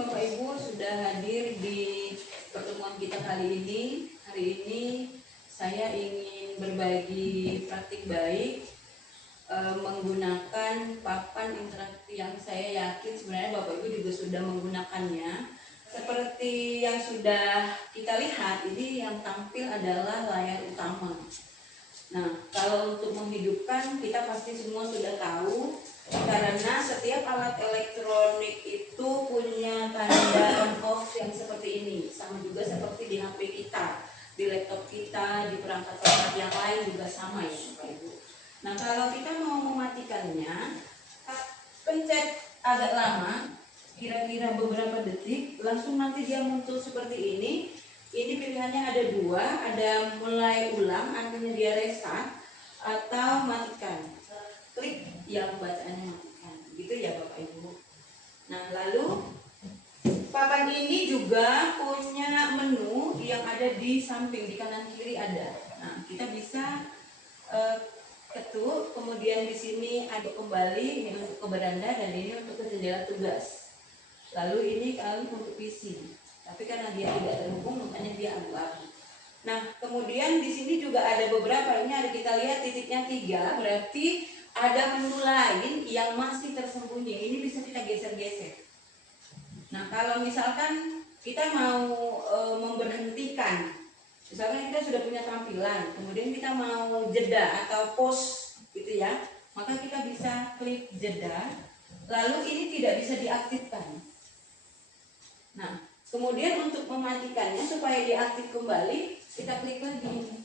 Bapak Ibu sudah hadir di pertemuan kita kali ini. Hari ini saya ingin berbagi praktik baik menggunakan papan interaktif yang saya yakin sebenarnya Bapak Ibu juga sudah menggunakannya. Seperti yang sudah kita lihat, ini yang tampil adalah layar utama. Nah, kalau untuk menghidupkan kita pasti semua sudah tahu, karena setiap alat elektronik itu punya tanda on off yang seperti ini. Sama juga seperti di HP kita, di laptop kita, di perangkat-perangkat yang lain juga sama ya Bapak Ibu. Nah, kalau kita mau mematikannya, pencet agak lama, kira-kira beberapa detik, langsung nanti dia muncul seperti ini. Ini pilihannya ada dua, ada mulai ulang, artinya dia restart, atau matikan. Klik yang bacaannya matikan, gitu ya Bapak Ibu. Nah, lalu papan ini juga punya menu yang ada di samping, di kanan kiri ada. Nah, kita bisa ketuk, kemudian di sini ada kembali, ini untuk ke beranda dan ini untuk ke jendela tugas. Lalu ini kalau untuk PC. Tapi karena dia tidak terhubung, makanya dia abu-abu. Nah, kemudian di sini juga ada beberapa. Ini ada kita lihat titiknya 3, berarti ada menu lain yang masih tersembunyi. Ini bisa kita geser-geser. Nah, kalau misalkan kita mau memberhentikan, misalkan kita sudah punya tampilan, kemudian kita mau jeda atau pause, gitu ya, maka kita bisa klik jeda. Lalu ini tidak bisa diaktifkan. Nah, kemudian untuk mematikannya supaya diaktif kembali, kita klik lagi.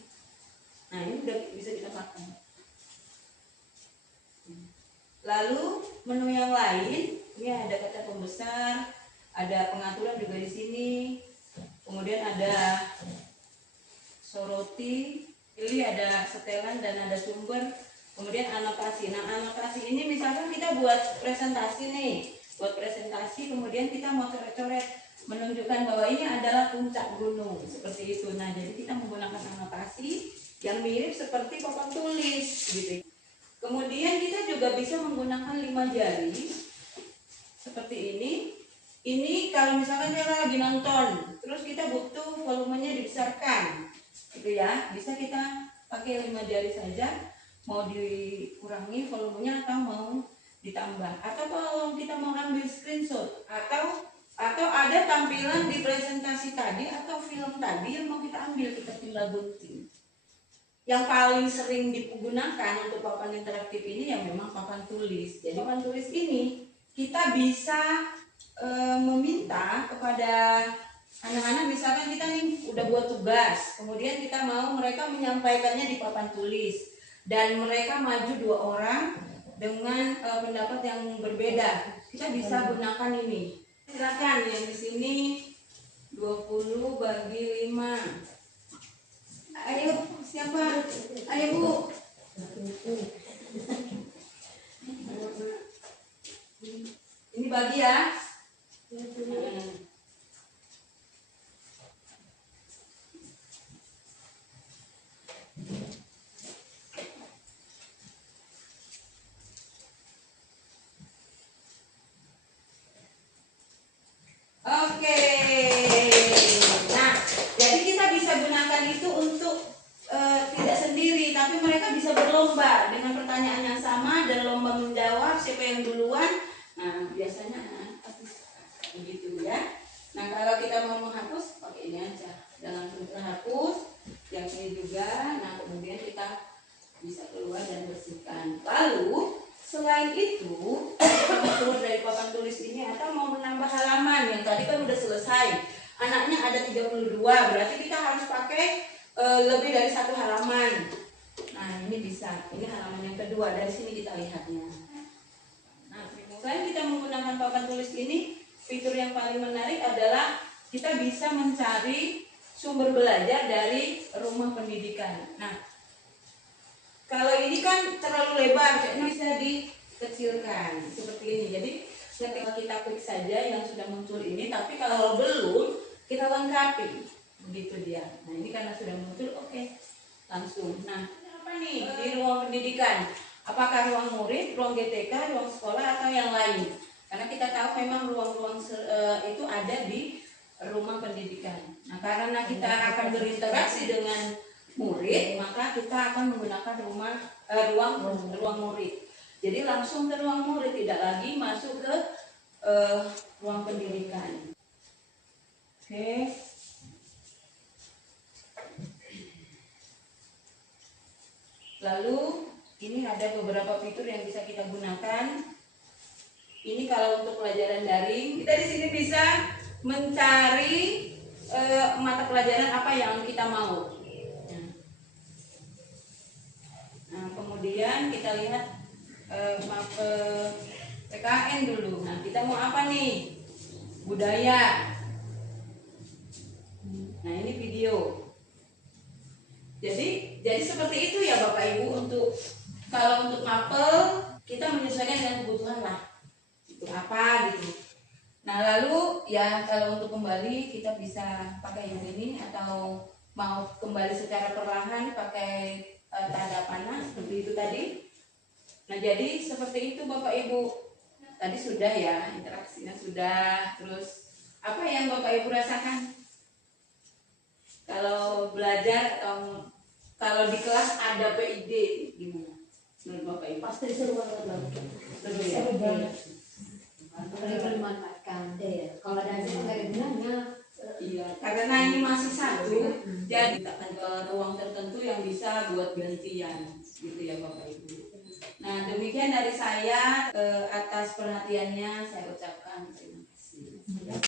Nah, ini udah bisa kita pakai. Lalu menu yang lain, ini ada kata pembesar, ada pengaturan juga di sini. Kemudian ada soroti, pilih ada setelan dan ada sumber. Kemudian anotasi. Nah, anotasi ini misalkan kita buat presentasi nih. Buat presentasi, kemudian kita mau coret-coret menunjukkan bahwa ini adalah puncak gunung, seperti itu. Nah, jadi kita menggunakan anotasi yang mirip seperti papan tulis, gitu. Kemudian kita juga bisa menggunakan 5 jari seperti ini. Ini kalau misalkan kita lagi nonton, terus kita butuh volumenya dibesarkan, gitu ya. Bisa kita pakai 5 jari saja, mau dikurangi volumenya atau mau ditambah. Atau kalau kita mau ambil screenshot atau ada tampilan di presentasi tadi atau film tadi yang mau kita ambil, kita tinggal gunting. Yang paling sering digunakan untuk papan interaktif ini ya memang papan tulis. Jadi papan tulis ini kita bisa meminta kepada anak-anak, misalkan kita nih udah buat tugas, kemudian kita mau mereka menyampaikannya di papan tulis dan mereka maju 2 orang dengan pendapat yang berbeda, kita bisa gunakan ini. Silakan yang di sini 20 bagi 5. Ayo siapa? Ayo Bu. Ini bagi ya. Oke. Nah, jadi kita bisa gunakan itu untuk tidak sendiri, tapi mereka bisa berlomba dengan pertanyaan yang sama dan lomba menjawab siapa yang duluan. Nah, biasanya begitu ya. Nah, kalau kita mau menghapus, pakai ini aja. Dan langsung terhapus. Yang ini juga. Nah, kemudian kita bisa keluar dan bersihkan. Lalu, selain itu, kita mau keluar dari papan tulis ini atau mau menambah halaman yang tadi kan udah selesai. Anaknya ada 32, berarti kita harus pakai lebih dari 1 halaman. Nah, ini bisa. Ini halaman yang kedua. Dari sini kita lihatnya. Nah, selain kita menggunakan papan tulis ini, fitur yang paling menarik adalah kita bisa mencari sumber belajar dari rumah pendidikan. Nah, kalau ini kan terlalu lebar, ini bisa dikecilkan seperti ini. Jadi ketika kita klik saja yang sudah muncul ini, tapi kalau belum kita lengkapi, begitu dia. Nah, ini karena sudah muncul, oke, langsung. Nah, apa nih di ruang pendidikan? Apakah ruang murid, ruang GTK, ruang sekolah atau yang lain? Karena kita tahu memang ruang-ruang itu karena kita akan berinteraksi dengan murid, maka kita akan menggunakan ruang murid. Jadi langsung ke ruang murid, tidak lagi masuk ke ruang pendidikan. Oke. Lalu ini ada beberapa fitur yang bisa kita gunakan. Ini kalau untuk pelajaran daring, kita di sini bisa mencari mata pelajaran apa yang kita mau. Nah, kemudian kita lihat PKN dulu. Nah, kita mau apa nih? Budaya. Nah, ini video. Jadi seperti itu ya Bapak Ibu, kalau untuk mapel kita menyesuaikan dengan kebutuhan lah. Itu apa gitu. Nah, lalu ya kalau untuk kembali kita bisa pakai yang ini, atau mau kembali secara perlahan pakai tanda panah seperti itu tadi. Nah, jadi seperti itu Bapak Ibu. Tadi sudah ya, interaksinya sudah. Terus apa yang Bapak Ibu rasakan kalau belajar atau kalau di kelas ada PID gimana menurut Bapak Ibu? Pasti seru banget. Seru banget. Apalagi kalau dimanfaatkan ya. Kalau ada aja nggak ada gunanya. Iya, karena ini masih satu, jadi kita akan ke ruang tertentu yang bisa buat gantian, gitu ya Bapak Ibu. Nah, demikian dari saya, atas perhatiannya saya ucapkan terima kasih.